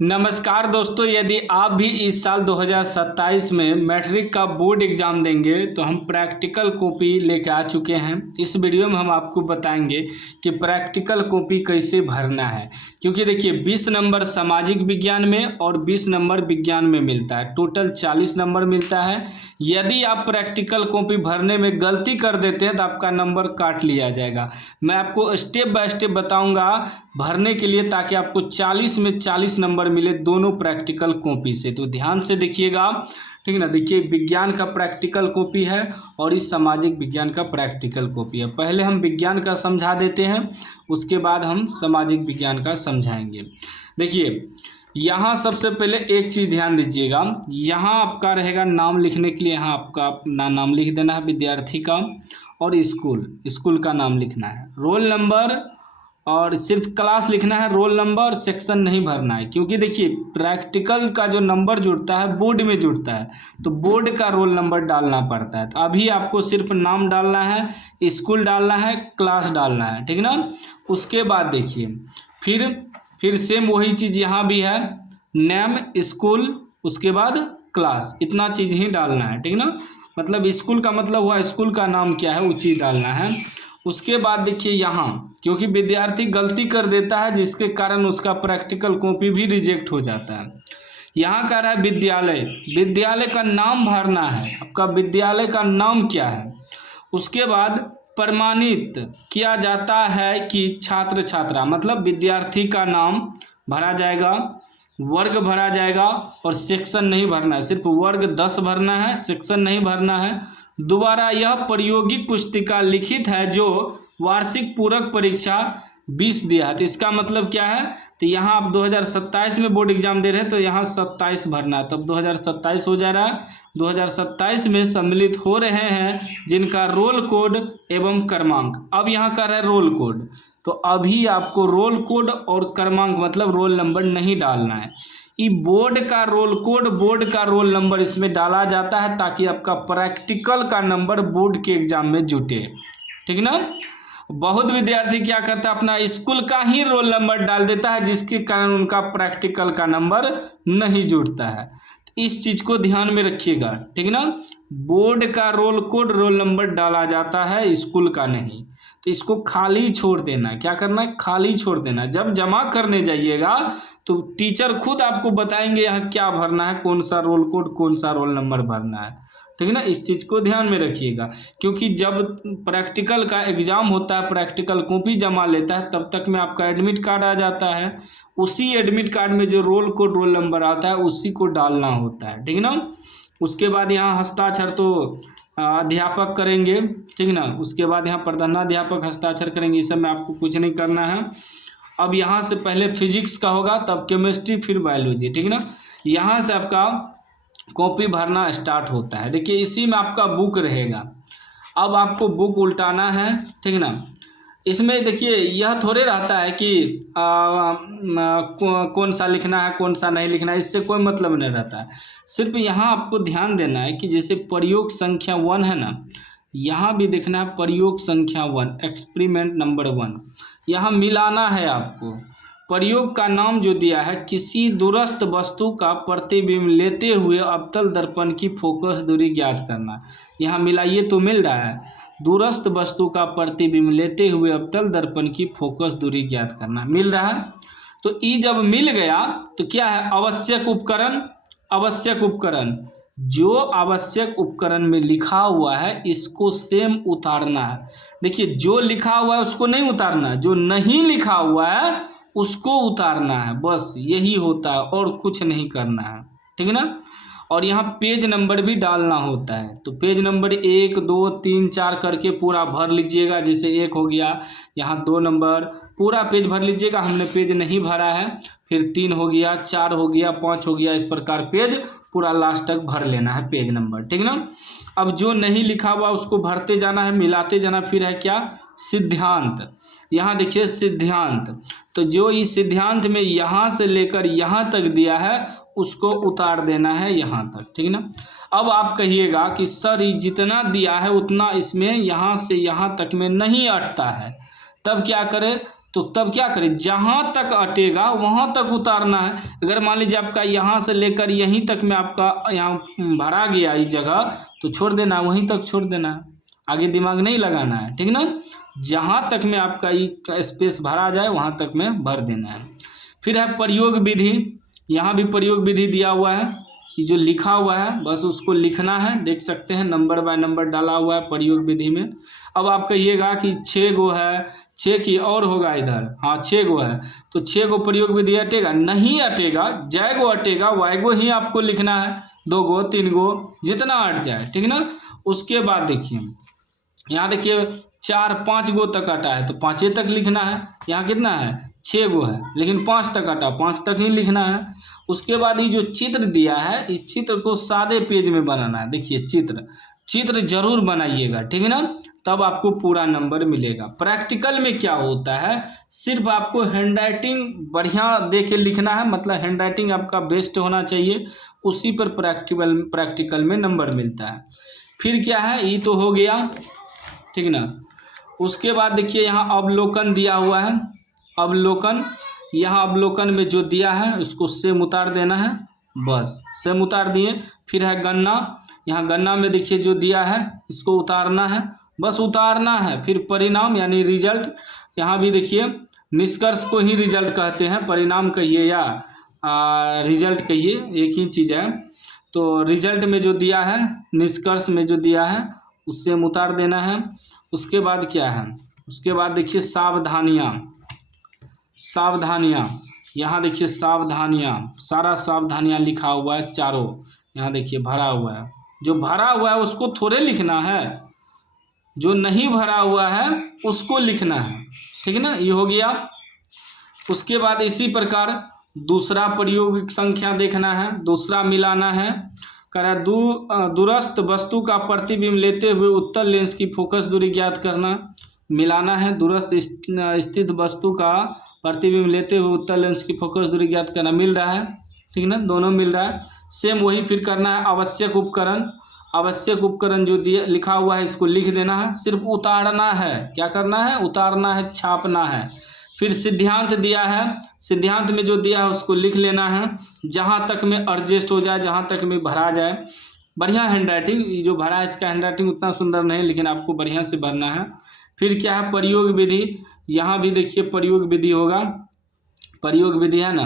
नमस्कार दोस्तों, यदि आप भी इस साल 2027 में मैट्रिक का बोर्ड एग्ज़ाम देंगे तो हम प्रैक्टिकल कॉपी लेकर आ चुके हैं। इस वीडियो में हम आपको बताएंगे कि प्रैक्टिकल कॉपी कैसे भरना है, क्योंकि देखिए 20 नंबर सामाजिक विज्ञान में और 20 नंबर विज्ञान में मिलता है, टोटल 40 नंबर मिलता है। यदि आप प्रैक्टिकल कॉपी भरने में गलती कर देते हैं तो आपका नंबर काट लिया जाएगा। मैं आपको स्टेप बाय स्टेप बताऊँगा भरने के लिए, ताकि आपको 40 में 40 नंबर मिले दोनों प्रैक्टिकल कॉपी से। तो ध्यान से देखिएगा, ठीक ना। देखिए विज्ञान का प्रैक्टिकल कॉपी है और इस सामाजिक विज्ञान का प्रैक्टिकल कॉपी है। पहले हम विज्ञान का समझा देते हैं, उसके बाद हम सामाजिक विज्ञान का समझाएंगे। देखिए यहाँ सबसे पहले एक चीज़ ध्यान दीजिएगा, यहाँ आपका रहेगा नाम लिखने के लिए, यहाँ आपका अपना नाम लिख देना है विद्यार्थी का, और स्कूल का नाम लिखना है, रोल नंबर और सिर्फ क्लास लिखना है, रोल नंबर सेक्शन नहीं भरना है। क्योंकि देखिए प्रैक्टिकल का जो नंबर जुड़ता है बोर्ड में जुड़ता है, तो बोर्ड का रोल नंबर डालना पड़ता है। तो अभी आपको सिर्फ नाम डालना है, स्कूल डालना है, क्लास डालना है, ठीक ना। उसके बाद देखिए फिर सेम वही चीज़ यहाँ भी है, नेम, स्कूल, उसके बाद क्लास, इतना चीज़ ही डालना है, ठीक ना। मतलब स्कूल का मतलब हुआ स्कूल का नाम क्या है वो चीज़ डालना है। उसके बाद देखिए यहाँ, क्योंकि विद्यार्थी गलती कर देता है जिसके कारण उसका प्रैक्टिकल कॉपी भी रिजेक्ट हो जाता है। यहाँ का रहा है विद्यालय का नाम भरना है, आपका विद्यालय का नाम क्या है। उसके बाद प्रमाणित किया जाता है कि छात्र छात्रा, मतलब विद्यार्थी का नाम भरा जाएगा, वर्ग भरा जाएगा, और सेक्शन नहीं भरना है, सिर्फ वर्ग 10 भरना है, सेक्शन नहीं भरना है। दोबारा यह प्रायोगिक पुस्तिका लिखित है जो वार्षिक पूरक परीक्षा 20 दिया है। तो इसका मतलब क्या है, तो यहाँ आप 2027 में बोर्ड एग्जाम दे रहे हैं तो यहाँ 27 भरना है, तब 2027 हो जा रहा है। 2027 में सम्मिलित हो रहे हैं जिनका रोल कोड एवं क्रमांक। अब यहाँ का है रोल कोड, तो अभी आपको रोल कोड और क्रमांक मतलब रोल नंबर नहीं डालना है। ये बोर्ड का रोल कोड, बोर्ड का रोल नंबर इसमें डाला जाता है ताकि आपका प्रैक्टिकल का नंबर बोर्ड के एग्जाम में जुटे, ठीक ना। बहुत विद्यार्थी क्या करता है, अपना स्कूल का ही रोल नंबर डाल देता है, जिसके कारण उनका प्रैक्टिकल का नंबर नहीं जुड़ता है। इस चीज़ को ध्यान में रखिएगा, ठीक ना। बोर्ड का रोल कोड, रोल नंबर डाला जाता है, स्कूल का नहीं। तो इसको खाली छोड़ देना है। क्या करना है, खाली छोड़ देना है। जब जमा करने जाइएगा तो टीचर खुद आपको बताएंगे यहाँ क्या भरना है, कौन सा रोल कोड, कौन सा रोल नंबर भरना है, ठीक है ना। इस चीज़ को ध्यान में रखिएगा, क्योंकि जब प्रैक्टिकल का एग्ज़ाम होता है, प्रैक्टिकल कॉपी जमा लेता है, तब तक में आपका एडमिट कार्ड आ जाता है। उसी एडमिट कार्ड में जो रोल कोड, रोल नंबर आता है उसी को डालना होता है, ठीक है ना। उसके बाद यहाँ हस्ताक्षर तो अध्यापक करेंगे, ठीक ना। उसके बाद यहाँ प्रधानाध्यापक हस्ताक्षर करेंगे, इस सब में आपको कुछ नहीं करना है। अब यहाँ से पहले फिजिक्स का होगा, तब केमिस्ट्री, फिर बायोलॉजी, ठीक ना। यहाँ से आपका कॉपी भरना स्टार्ट होता है। देखिए इसी में आपका बुक रहेगा, अब आपको बुक उल्टाना है, ठीक ना। इसमें देखिए यह थोड़े रहता है कि कौन सा लिखना है, कौन सा नहीं लिखना है, इससे कोई मतलब नहीं रहता है। सिर्फ यहाँ आपको ध्यान देना है कि जैसे प्रयोग संख्या 1 है ना, यहाँ भी देखना है प्रयोग संख्या 1, एक्सपेरिमेंट नंबर 1, यहाँ मिलाना है आपको। प्रयोग का नाम जो दिया है, किसी दूरस्थ वस्तु का प्रतिबिंब लेते हुए अवतल दर्पण की फोकस दूरी ज्ञात करना। यहाँ मिलाइए तो मिल रहा है, दूरस्थ वस्तु का प्रतिबिंब लेते हुए अवतल दर्पण की फोकस दूरी ज्ञात करना, मिल रहा है। तो ई जब मिल गया तो क्या है, आवश्यक उपकरण, आवश्यक उपकरण, जो आवश्यक उपकरण में लिखा हुआ है इसको सेम उतारना है। देखिए जो लिखा हुआ है उसको नहीं उतारना है, जो नहीं लिखा हुआ है उसको उतारना है, बस यही होता है, और कुछ नहीं करना है, ठीक है ना। और यहाँ पेज नंबर भी डालना होता है, तो पेज नंबर 1 2 3 4 करके पूरा भर लीजिएगा। जैसे 1 हो गया, यहाँ 2 नंबर, पूरा पेज भर लीजिएगा। हमने पेज नहीं भरा है, फिर 3 हो गया, 4 हो गया, 5 हो गया, इस प्रकार पेज पूरा लास्ट तक भर लेना है पेज नंबर, ठीक ना। अब जो नहीं लिखा हुआ उसको भरते जाना है, मिलाते जाना। फिर है क्या, सिद्धांत। यहाँ देखिए सिद्धांत, तो जो इस सिद्धांत में यहाँ से लेकर यहाँ तक दिया है उसको उतार देना है यहाँ तक, ठीक ना। अब आप कहिएगा कि सर ये जितना दिया है उतना इसमें यहाँ से यहाँ तक में नहीं अटता है, तब क्या करें, तो तब क्या करें, जहाँ तक अटेगा वहाँ तक उतारना है। अगर मान लीजिए आपका यहाँ से लेकर यहीं तक में आपका यहाँ भरा गया इस जगह, तो छोड़ देना है, वहीं तक छोड़ देना है, आगे दिमाग नहीं लगाना है, ठीक ना। जहाँ तक में आपका ये स्पेस भरा जाए वहाँ तक में भर देना है। फिर है प्रयोग विधि, यहाँ भी प्रयोग विधि दिया हुआ है, ये जो लिखा हुआ है बस उसको लिखना है। देख सकते हैं नंबर बाय नंबर डाला हुआ है प्रयोग विधि में। अब आप कहिएगा कि 6 गो है, 6 की और होगा इधर, हाँ 6 गो है, तो 6 गो प्रयोग विधि अटेगा, नहीं अटेगा, जय गो अटेगा वाई गो ही आपको लिखना है, 2 गो 3 गो जितना अट जाए, ठीक ना। उसके बाद देखिए यहाँ देखिए 4-5 गो तक अटा है तो 5 तक लिखना है। यहाँ कितना है 6 गो है लेकिन 5 तक अटा, 5 तक ही लिखना है। उसके बाद ये जो चित्र दिया है इस चित्र को सादे पेज में बनाना है। देखिए चित्र जरूर बनाइएगा, ठीक है ना, तब आपको पूरा नंबर मिलेगा। प्रैक्टिकल में क्या होता है, सिर्फ आपको हैंडराइटिंग बढ़िया दे के लिखना है, मतलब हैंडराइटिंग आपका बेस्ट होना चाहिए, उसी पर प्रैक्टिकल में नंबर मिलता है। फिर क्या है, ये तो हो गया, ठीक ना। उसके बाद देखिए यहाँ अवलोकन दिया हुआ है, अवलोकन, यहाँ अवलोकन में जो दिया है उसको सेम उतार देना है, बस सेम उतार दिए। फिर है गणना, यहाँ गणना में देखिए जो दिया है इसको उतारना है, बस उतारना है। फिर परिणाम यानी रिजल्ट, यहाँ भी देखिए निष्कर्ष को ही रिजल्ट कहते हैं, परिणाम कहिए या रिजल्ट कहिए एक ही चीज़ है। तो रिजल्ट में जो दिया है, निष्कर्ष में जो दिया है उससे हम उतार देना है। उसके बाद क्या है, उसके बाद देखिए सावधानियाँ, यहाँ देखिए सावधानियाँ, सारा सावधानियाँ लिखा हुआ है चारों, यहाँ देखिए भरा हुआ है। जो भरा हुआ है उसको थोड़े लिखना है, जो नहीं भरा हुआ है उसको लिखना है, ठीक है ना, ये हो गया। उसके बाद इसी प्रकार दूसरा प्रयोग संख्या देखना है, दूसरा मिलाना है। करा दूरस्थ वस्तु का प्रतिबिंब लेते हुए उत्तल लेंस की फोकस दूरी ज्ञात करना, मिलाना है। दूरस्थ स्थित वस्तु का प्रतिबिंब लेते हुए उत्तल लेंस की फोकस दूरी ज्ञात करना, मिल रहा है, ठीक ना, दोनों मिल रहा है। सेम वही फिर करना है। आवश्यक उपकरण जो दिया लिखा हुआ है इसको लिख देना है, सिर्फ उतारना है। क्या करना है, उतारना है, छापना है। फिर सिद्धांत दिया है, सिद्धांत में जो दिया है उसको लिख लेना है, जहाँ तक में एडजस्ट हो जाए, जहाँ तक में भरा जाए। बढ़िया हैंडराइटिंग, ये जो भरा है इसका हैंडराइटिंग उतना सुंदर नहीं, लेकिन आपको बढ़िया से भरना है। फिर क्या है, प्रयोग विधि, यहाँ भी देखिए प्रयोग विधि होगा, प्रयोग विधि है ना,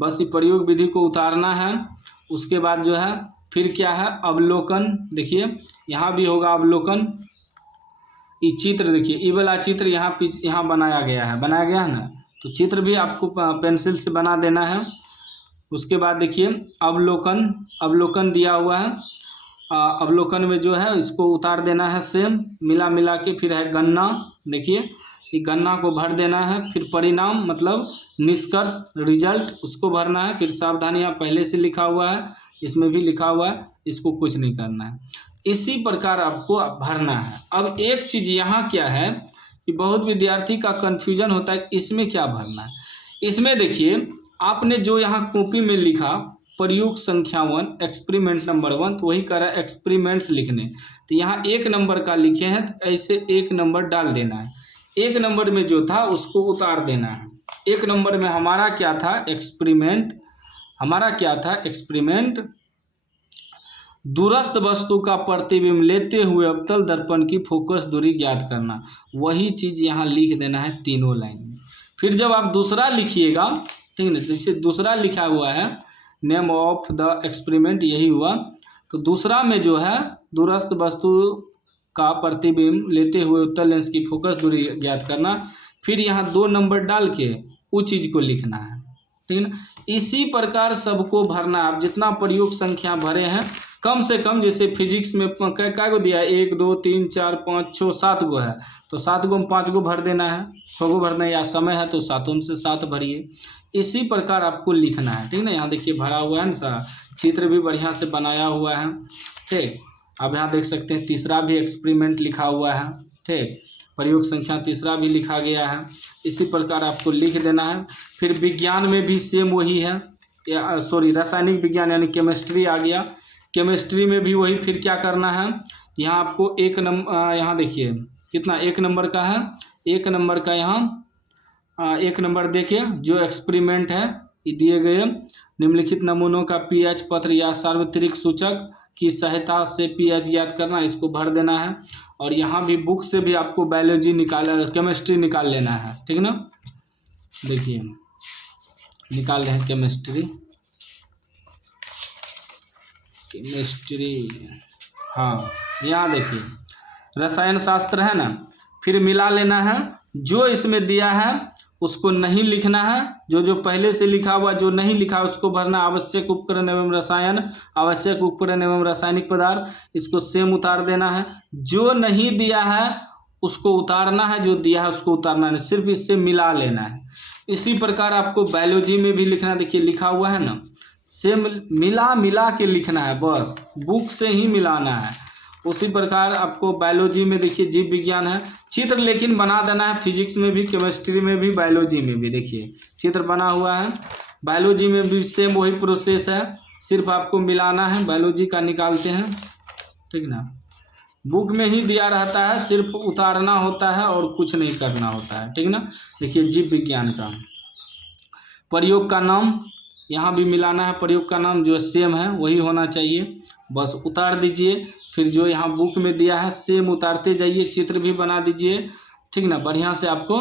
बस ये प्रयोग विधि को उतारना है। उसके बाद जो है फिर क्या है, अवलोकन, देखिए यहाँ भी होगा अवलोकन। ये चित्र देखिए, ये वाला चित्र यहाँ बनाया गया है ना, तो चित्र भी आपको पेंसिल से बना देना है। उसके बाद देखिए अवलोकन दिया हुआ है, अवलोकन में जो है इसको उतार देना है सेम मिला के। फिर है गणना, देखिए ये गणना को भर देना है। फिर परिणाम मतलब निष्कर्ष, रिजल्ट, उसको भरना है। फिर सावधानियाँ पहले से लिखा हुआ है, इसमें भी लिखा हुआ है, इसको कुछ नहीं करना है। इसी प्रकार आपको भरना है। अब एक चीज़ यहाँ क्या है कि बहुत विद्यार्थी का कन्फ्यूजन होता है, इसमें क्या भरना है। इसमें देखिए आपने जो यहाँ कॉपी में लिखा प्रयोग संख्या 1 एक्सपेरिमेंट नंबर 1, तो वही करा एक्सपेरिमेंट्स लिखने, तो यहाँ 1 नंबर का लिखे हैं तो ऐसे 1 नंबर डाल देना है। 1 नंबर में जो था उसको उतार देना है। 1 नंबर में हमारा क्या था, एक्सपेरिमेंट दूरस्थ वस्तु का प्रतिबिंब लेते हुए अवतल दर्पण की फोकस दूरी ज्ञात करना, वही चीज़ यहाँ लिख देना है तीनों लाइन में। फिर जब आप दूसरा लिखिएगा, ठीक है ना, जैसे दूसरा लिखा हुआ है नेम ऑफ द एक्सपेरिमेंट, यही हुआ, तो दूसरा में जो है दूरस्थ वस्तु का प्रतिबिंब लेते हुए उत्तल लेंस की फोकस दूरी ज्ञात करना, फिर यहाँ 2 नंबर डाल के उस चीज़ को लिखना है, ठीक है ना। इसी प्रकार सबको भरना है। आप जितना प्रयोग संख्या भरे हैं कम से कम, जैसे फिजिक्स में क्या गो दिया है, 1 2 3 4 5 6 7 गो है, तो 7 गो में 5 गो भर देना है, 6 गो भरना है, या समय है तो 7 में से 7 भरिए। इसी प्रकार आपको लिखना है, ठीक ना। यहाँ देखिए भरा हुआ है ना सारा, चित्र भी बढ़िया से बनाया हुआ है, ठीक। अब यहाँ देख सकते हैं तीसरा भी एक्सपेरिमेंट लिखा हुआ है, ठीक, प्रयोग संख्या तीसरा भी लिखा गया है। इसी प्रकार आपको लिख देना है। फिर विज्ञान में भी सेम वही है, रासायनिक विज्ञान यानी केमिस्ट्री आ गया, केमिस्ट्री में भी वही। फिर क्या करना है, यहाँ आपको 1 नंबर, यहाँ देखिए कितना 1 नंबर का है, 1 नंबर का यहाँ 1 नंबर देखिए, जो एक्सपेरिमेंट है ये दिए गए निम्नलिखित नमूनों का पीएच पत्र या सार्वत्रिक सूचक की सहायता से पीएच ज्ञात करना, इसको भर देना है। और यहाँ भी बुक से भी आपको बायोलॉजी केमिस्ट्री निकाल लेना है, ठीक ना। देखिए निकाल रहे हैं केमिस्ट्री, हाँ यहाँ देखिए रसायन शास्त्र है ना, फिर मिला लेना है। जो इसमें दिया है उसको नहीं लिखना है, जो पहले से लिखा हुआ, जो नहीं लिखा उसको भरना। आवश्यक उपकरण एवं रसायन, आवश्यक उपकरण एवं रासायनिक पदार्थ, इसको सेम उतार देना है। जो नहीं दिया है उसको उतारना है, जो दिया है उसको उतारना है, सिर्फ इससे मिला लेना है। इसी प्रकार आपको बायोलॉजी में भी लिखना, देखिए लिखा हुआ है ना, सेम मिला के लिखना है, बस बुक से ही मिलाना है। उसी प्रकार आपको बायोलॉजी में देखिए जीव विज्ञान है, चित्र लेकिन बना देना है। फिजिक्स में भी, केमिस्ट्री में भी, बायोलॉजी में भी देखिए चित्र बना हुआ है। बायोलॉजी में भी सेम वही प्रोसेस है, सिर्फ आपको मिलाना है। बायोलॉजी का निकालते हैं, ठीक ना। बुक में ही दिया रहता है, सिर्फ उतारना होता है और कुछ नहीं करना होता है, ठीक ना। देखिए जीव विज्ञान का प्रयोग का नाम यहाँ भी मिलाना है, प्रयोग का नाम जो सेम है वही होना चाहिए, बस उतार दीजिए। फिर जो यहाँ बुक में दिया है सेम उतारते जाइए, चित्र भी बना दीजिए, ठीक ना। बढ़िया से आपको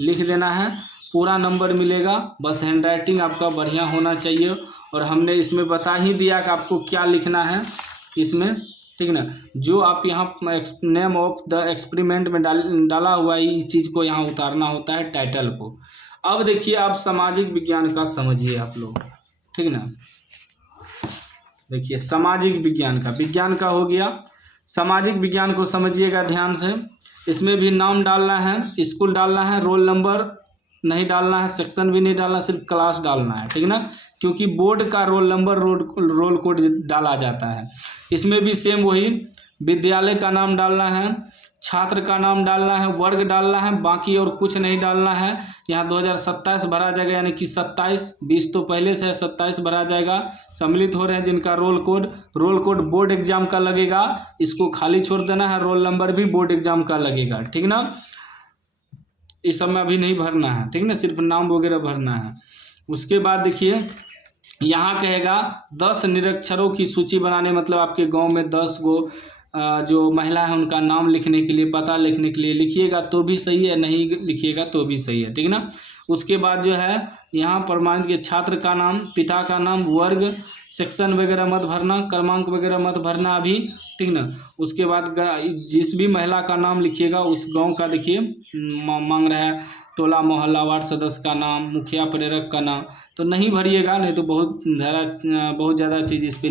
लिख देना है, पूरा नंबर मिलेगा। बस हैंड राइटिंग आपका बढ़िया होना चाहिए। और हमने इसमें बता ही दिया कि आपको क्या लिखना है इसमें, ठीक ना। जो आप यहाँ नेम ऑफ द एक्सपेरिमेंट में डाला हुआ है, इस चीज़ को यहाँ उतारना होता है, टाइटल को। अब देखिए आप सामाजिक विज्ञान का समझिए आप लोग, ठीक ना। देखिए सामाजिक विज्ञान का हो गया। सामाजिक विज्ञान को समझिएगा ध्यान से। इसमें भी नाम डालना है, स्कूल डालना है, रोल नंबर नहीं डालना है, सेक्शन भी नहीं डालना, सिर्फ क्लास डालना है, ठीक ना। क्योंकि बोर्ड का रोल नंबर रोल कोड डाला जाता है। इसमें भी सेम वही, विद्यालय का नाम डालना है, छात्र का नाम डालना है, वर्ग डालना है, बाकी और कुछ नहीं डालना है। यहाँ 2027 भरा जाएगा, यानी कि 27, 20 तो पहले से है, 27 भरा जाएगा। सम्मिलित हो रहे हैं जिनका रोल कोड बोर्ड एग्जाम का लगेगा, इसको खाली छोड़ देना है। रोल नंबर भी बोर्ड एग्जाम का लगेगा, ठीक ना। इस सब में अभी नहीं भरना है, ठीक ना, सिर्फ नाम वगैरह भरना है। उसके बाद देखिए यहाँ कहेगा 10 निरक्षरों की सूची बनाने, मतलब आपके गाँव में 10 गो जो महिला है उनका नाम लिखने के लिए, पता लिखने के लिए लिखिएगा तो भी सही है, नहीं लिखिएगा तो भी सही है, ठीक ना। उसके बाद जो है यहाँ प्रमाणित के छात्र का नाम, पिता का नाम, वर्ग, सेक्शन वगैरह मत भरना, क्रमांक वगैरह मत भरना अभी, ठीक ना। उसके बाद जिस भी महिला का नाम लिखिएगा उस गांव का देखिए मांग रहा है, टोला मोहल्ला वार्ड सदस्य का नाम, मुखिया प्रेरक का नाम, तो नहीं भरिएगा, नहीं तो बहुत ज़्यादा चीज़ इस पर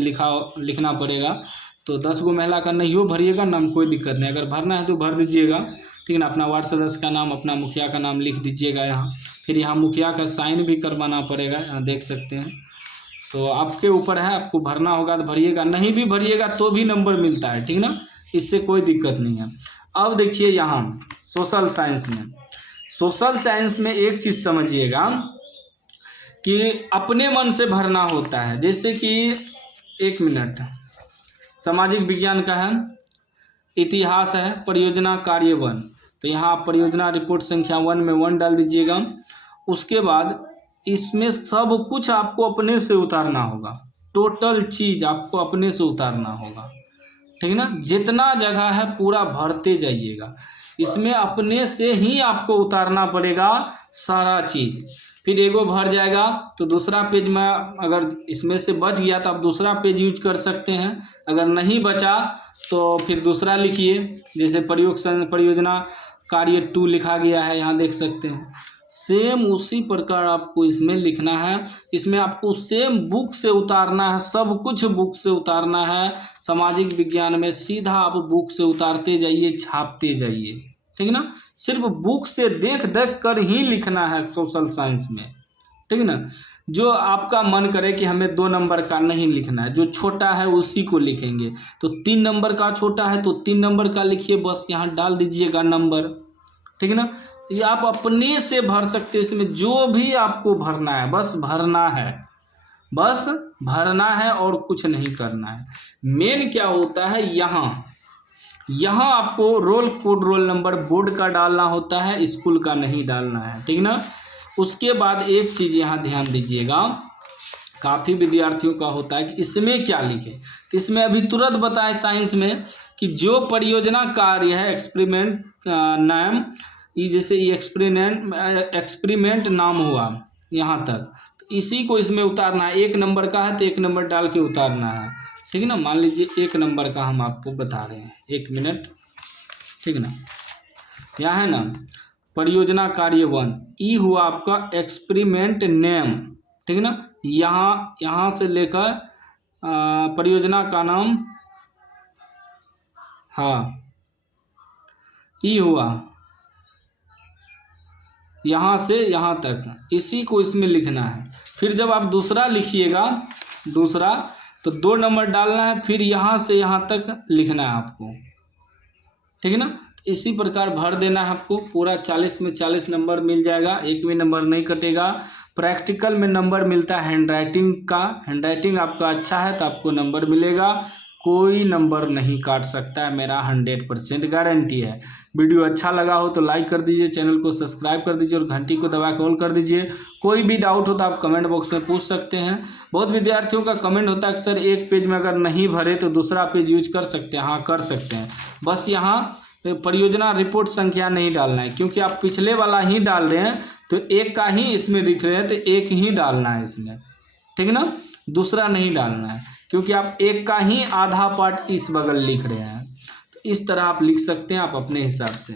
लिखना पड़ेगा। तो 10 गो महिला का नहीं हो भरिएगा नाम, कोई दिक्कत नहीं। अगर भरना है तो भर दीजिएगा, ठीक ना। अपना वार्ड सदस्य का नाम, अपना मुखिया का नाम लिख दीजिएगा यहाँ। फिर यहाँ मुखिया का साइन भी करवाना पड़ेगा, यहाँ देख सकते हैं। तो आपके ऊपर है, आपको भरना होगा तो भरिएगा, नहीं भी भरिएगा तो भी नंबर मिलता है, ठीक ना, इससे कोई दिक्कत नहीं है। अब देखिए यहाँ सोशल साइंस में एक चीज़ समझिएगा कि अपने मन से भरना होता है। जैसे कि 1 मिनट, सामाजिक विज्ञान का है, इतिहास है, परियोजना कार्य 1, तो यहाँ आप परियोजना रिपोर्ट संख्या 1 में 1 डाल दीजिएगा। उसके बाद इसमें सब कुछ आपको अपने से उतारना होगा, टोटल चीज़ आपको अपने से उतारना होगा, ठीक ना। जितना जगह है पूरा भरते जाइएगा, इसमें अपने से ही आपको उतारना पड़ेगा सारा चीज़। फिर एगो भर जाएगा तो दूसरा पेज में अगर इसमें से बच गया तो आप दूसरा पेज यूज कर सकते हैं, अगर नहीं बचा तो फिर दूसरा लिखिए। जैसे परियोजना कार्य 2 लिखा गया है, यहाँ देख सकते हैं। सेम उसी प्रकार आपको इसमें लिखना है। इसमें आपको सेम बुक से उतारना है, सब कुछ बुक से उतारना है। सामाजिक विज्ञान में सीधा आप बुक से उतारते जाइए, छापते जाइए, ठीक ना। सिर्फ बुक से देख कर ही लिखना है सोशल साइंस में, ठीक ना। जो आपका मन करे कि हमें 2 नंबर का नहीं लिखना है, जो छोटा है उसी को लिखेंगे। तो 3 नंबर का छोटा है तो 3 नंबर का लिखिए, बस यहाँ डाल दीजिएगा नंबर, ठीक ना। ये आप अपने से भर सकते हैं, इसमें जो भी आपको भरना है बस भरना है और कुछ नहीं करना है। मेन क्या होता है, यहाँ आपको roll code, roll number board का डालना होता है, स्कूल का नहीं डालना है, ठीक ना। उसके बाद एक चीज़ यहाँ ध्यान दीजिएगा, काफ़ी विद्यार्थियों का होता है कि इसमें क्या लिखे, तो इसमें अभी तुरंत बताएं साइंस में कि जो परियोजना कार्य है एक्सपेरिमेंट नाम, ये जैसे ये एक्सपेरिमेंट नाम हुआ यहाँ तक, तो इसी को इसमें उतारना है। 1 नंबर का है तो 1 नंबर डाल के उतारना है, ठीक है ना। मान लीजिए 1 नंबर का हम आपको बता रहे हैं, 1 मिनट, ठीक है ना। यहाँ है ना परियोजना कार्य 1, ई हुआ आपका एक्सपेरिमेंट नेम, ठीक है ना। यहाँ से लेकर परियोजना का नाम, हाँ ई हुआ यहाँ से यहाँ तक, इसी को इसमें लिखना है। फिर जब आप दूसरा लिखिएगा, दूसरा तो 2 नंबर डालना है, फिर यहाँ से यहाँ तक लिखना है आपको, ठीक है ना। इसी प्रकार भर देना है आपको, पूरा 40 में 40 नंबर मिल जाएगा, एक भी नंबर नहीं कटेगा। प्रैक्टिकल में नंबर मिलता है हैंडराइटिंग का, हैंडराइटिंग आपका अच्छा है तो आपको नंबर मिलेगा, कोई नंबर नहीं काट सकता है, मेरा 100% गारंटी है। वीडियो अच्छा लगा हो तो लाइक कर दीजिए, चैनल को सब्सक्राइब कर दीजिए और घंटी को दबा के ऑल कर दीजिए। कोई भी डाउट हो तो आप कमेंट बॉक्स में पूछ सकते हैं। बहुत विद्यार्थियों का कमेंट होता है कि सर एक पेज में अगर नहीं भरे तो दूसरा पेज यूज कर सकते हैं। हाँ कर सकते हैं, बस यहाँ परियोजना रिपोर्ट संख्या नहीं डालना है, क्योंकि आप पिछले वाला ही डाल रहे हैं तो एक का ही इसमें लिख रहे हैं तो एक ही डालना है इसमें, ठीक है ना, दूसरा नहीं डालना है, क्योंकि आप एक का ही आधा पार्ट इस बगल लिख रहे हैं। तो इस तरह आप लिख सकते हैं आप अपने हिसाब से।